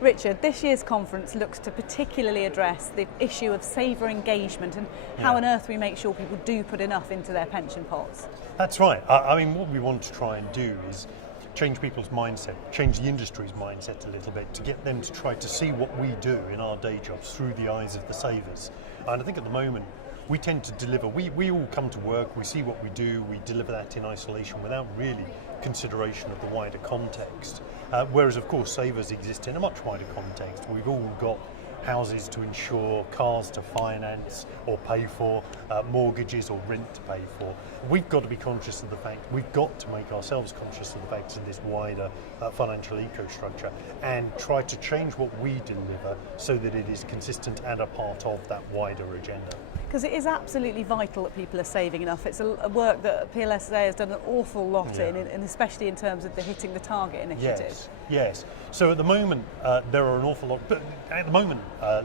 Richard, this year's conference looks to particularly address the issue of saver engagement and how on earth we make sure people do put enough into their pension pots. That's right. I mean, what we want to try and do is change people's mindset, change the industry's mindset a little bit, to get them to try to see what we do in our day jobs through the eyes of the savers. And I think at the moment, we tend to deliver, we all come to work, we see what we do, we deliver that in isolation without really consideration of the wider context. Whereas of course savers exist in a much wider context. We've all got houses to insure, cars to finance or pay for, mortgages or rent to pay for. We've got to be conscious of the fact, we've got to make ourselves conscious of the facts in this wider financial ecostructure and try to change what we deliver so that it is consistent and a part of that wider agenda. Because it is absolutely vital that people are saving enough. It's a work that PLSA has done an awful lot in, and especially in terms of the hitting the target initiative. Yes. So at the moment, there are an awful lot, but at the moment,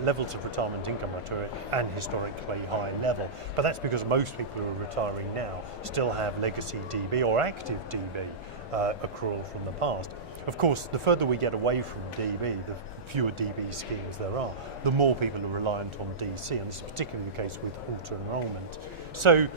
levels of retirement income are at an historically high level. But that's because most people who are retiring now still have legacy DB or active DB accrual from the past. Of course, the further we get away from DB, the fewer DB schemes there are, the more people are reliant on DC, and this is particularly the case with auto-enrolment. So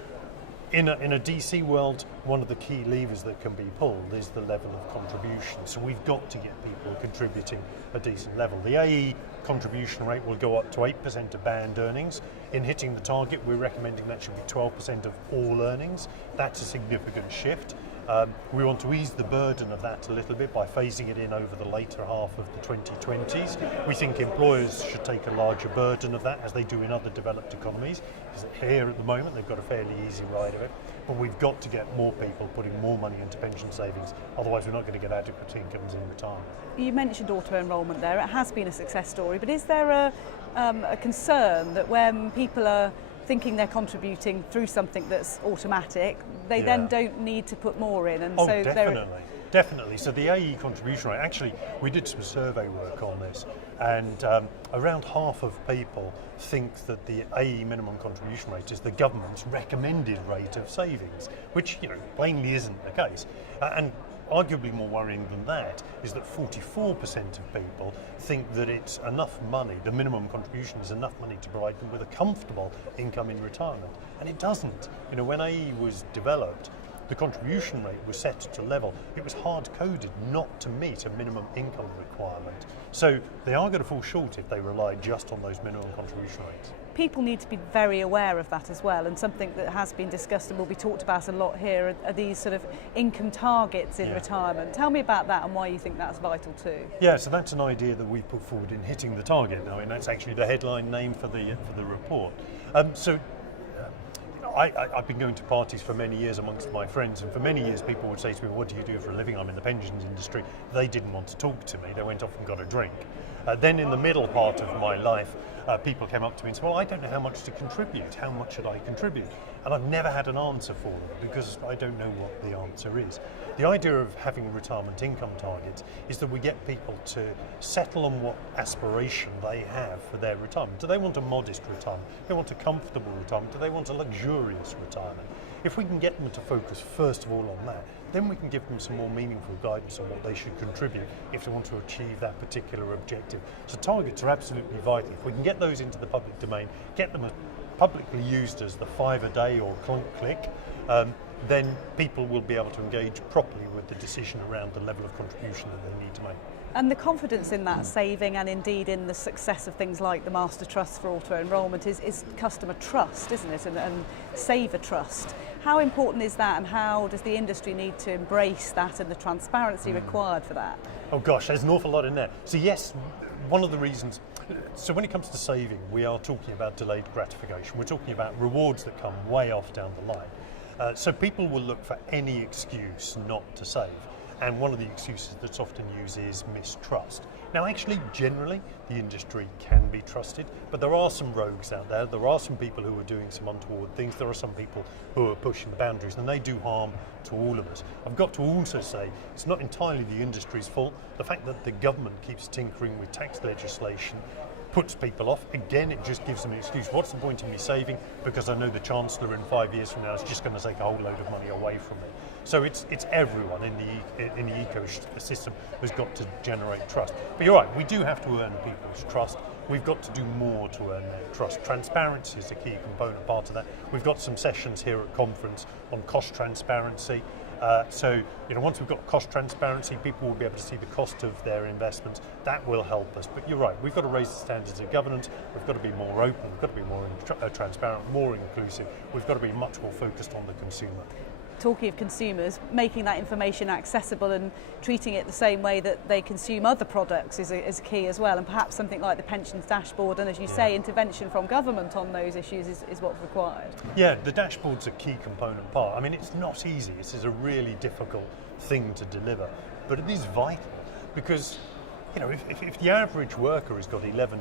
in a DC world, one of the key levers that can be pulled is the level of contribution. So we've got to get people contributing a decent level. The AE contribution rate will go up to 8% of band earnings. In hitting the target, we're recommending that should be 12% of all earnings. That's a significant shift. We want to ease the burden of that a little bit by phasing it in over the later half of the 2020s. We think employers should take a larger burden of that, as they do in other developed economies. Because here at the moment, they've got a fairly easy ride of it. But we've got to get more people putting more money into pension savings. Otherwise, we're not going to get adequate incomes in retirement. You mentioned auto-enrolment there. It has been a success story. But is there a concern that when people are thinking they're contributing through something that's automatic, they then don't need to put more in? And so definitely. So the AE contribution rate, actually, we did some survey work on this, and around half of people think that the AE minimum contribution rate is the government's recommended rate of savings, which, plainly isn't the case. And arguably more worrying than that is that 44% of people think that it's enough money, the minimum contribution is enough money to provide them with a comfortable income in retirement. And it doesn't. When AE was developed, the contribution rate was set to level. It was hard-coded not to meet a minimum income requirement. So they are going to fall short if they rely just on those minimum contribution rates. People need to be very aware of that as well, and something that has been discussed and will be talked about a lot here are these sort of income targets in retirement. Tell me about that and why you think that's vital too. Yeah, so that's an idea that we put forward in hitting the target. I mean, that's actually the headline name for the report. I've been going to parties for many years amongst my friends, and for many years people would say to me, what do you do for a living? I'm in the pensions industry. They didn't want to talk to me. They went off and got a drink. Then in the middle part of my life, people came up to me and said, well, I don't know how much to contribute. How much should I contribute? And I've never had an answer for them because I don't know what the answer is. The idea of having retirement income targets is that we get people to settle on what aspiration they have for their retirement. Do they want a modest retirement? Do they want a comfortable retirement? Do they want a luxurious retirement? If we can get them to focus first of all on that, then we can give them some more meaningful guidance on what they should contribute if they want to achieve that particular objective. So targets are absolutely vital. If we can get those into the public domain, get them publicly used as the 5 a day or clunk click, then people will be able to engage properly with the decision around the level of contribution that they need to make. And the confidence in that saving, and indeed in the success of things like the Master Trust for auto-enrolment, is customer trust, isn't it, and saver trust. How important is that, and how does the industry need to embrace that and the transparency required for that? Oh gosh, there's an awful lot in there. So yes, one of the reasons, so when it comes to saving, we are talking about delayed gratification. We're talking about rewards that come way off down the line. So people will look for any excuse not to save. And one of the excuses that's often used is mistrust. Now actually, generally, the industry can be trusted, but there are some rogues out there. There are some people who are doing some untoward things. There are some people who are pushing the boundaries, and they do harm to all of us. I've got to also say, it's not entirely the industry's fault. The fact that the government keeps tinkering with tax legislation puts people off. Again, it just gives them an excuse. What's the point in me saving? Because I know the Chancellor in 5 years from now is just going to take a whole load of money away from me. So it's everyone in the ecosystem has got to generate trust. But you're right, we do have to earn people's trust. We've got to do more to earn their trust. Transparency is a key component part of that. We've got some sessions here at conference on cost transparency. So, once we've got cost transparency, people will be able to see the cost of their investments. That will help us. But you're right, we've got to raise the standards of governance. We've got to be more open. We've got to be more transparent, more inclusive. We've got to be much more focused on the consumer. Talking of consumers, making that information accessible and treating it the same way that they consume other products is key as well, and perhaps something like the pensions dashboard and, as you say, intervention from government on those issues is what's required. Yeah, the dashboard's a key component part. I mean, it's not easy. This is a really difficult thing to deliver, but it is vital because if the average worker has got 11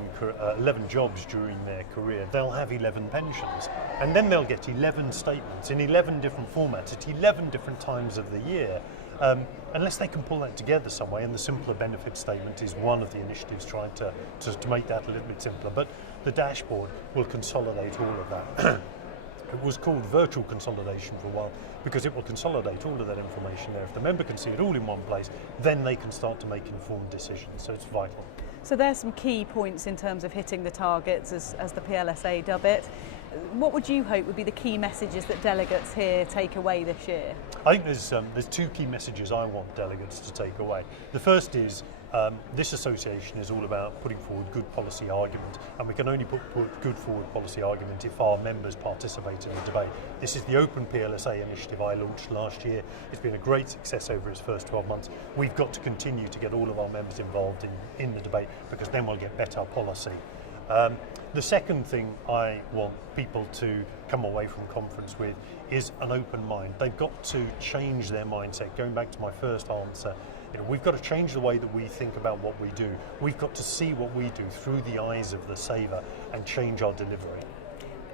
jobs during their career, they'll have 11 pensions. And then they'll get 11 statements in 11 different formats at 11 different times of the year. Unless they can pull that together some way, and the simpler benefit statement is one of the initiatives trying to make that a little bit simpler. But the dashboard will consolidate all of that. It was called virtual consolidation for a while because it will consolidate all of that information there. If the member can see it all in one place, then they can start to make informed decisions. So it's vital. So there's some key points in terms of hitting the targets, as the PLSA dub it. What would you hope would be the key messages that delegates here take away this year? I think there's two key messages I want delegates to take away. The first is this association is all about putting forward good policy argument, and we can only put good forward policy argument if our members participate in the debate. This is the Open PLSA initiative I launched last year. It's been a great success over its first 12 months. We've got to continue to get all of our members involved in the debate, because then we'll get better policy. The second thing I want people to come away from conference with is an open mind. They've got to change their mindset. Going back to my first answer, we've got to change the way that we think about what we do. We've got to see what we do through the eyes of the saver and change our delivery.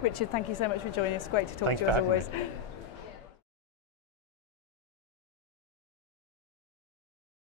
Richard, thank you so much for joining us. Great to talk Thanks to you as always. Me.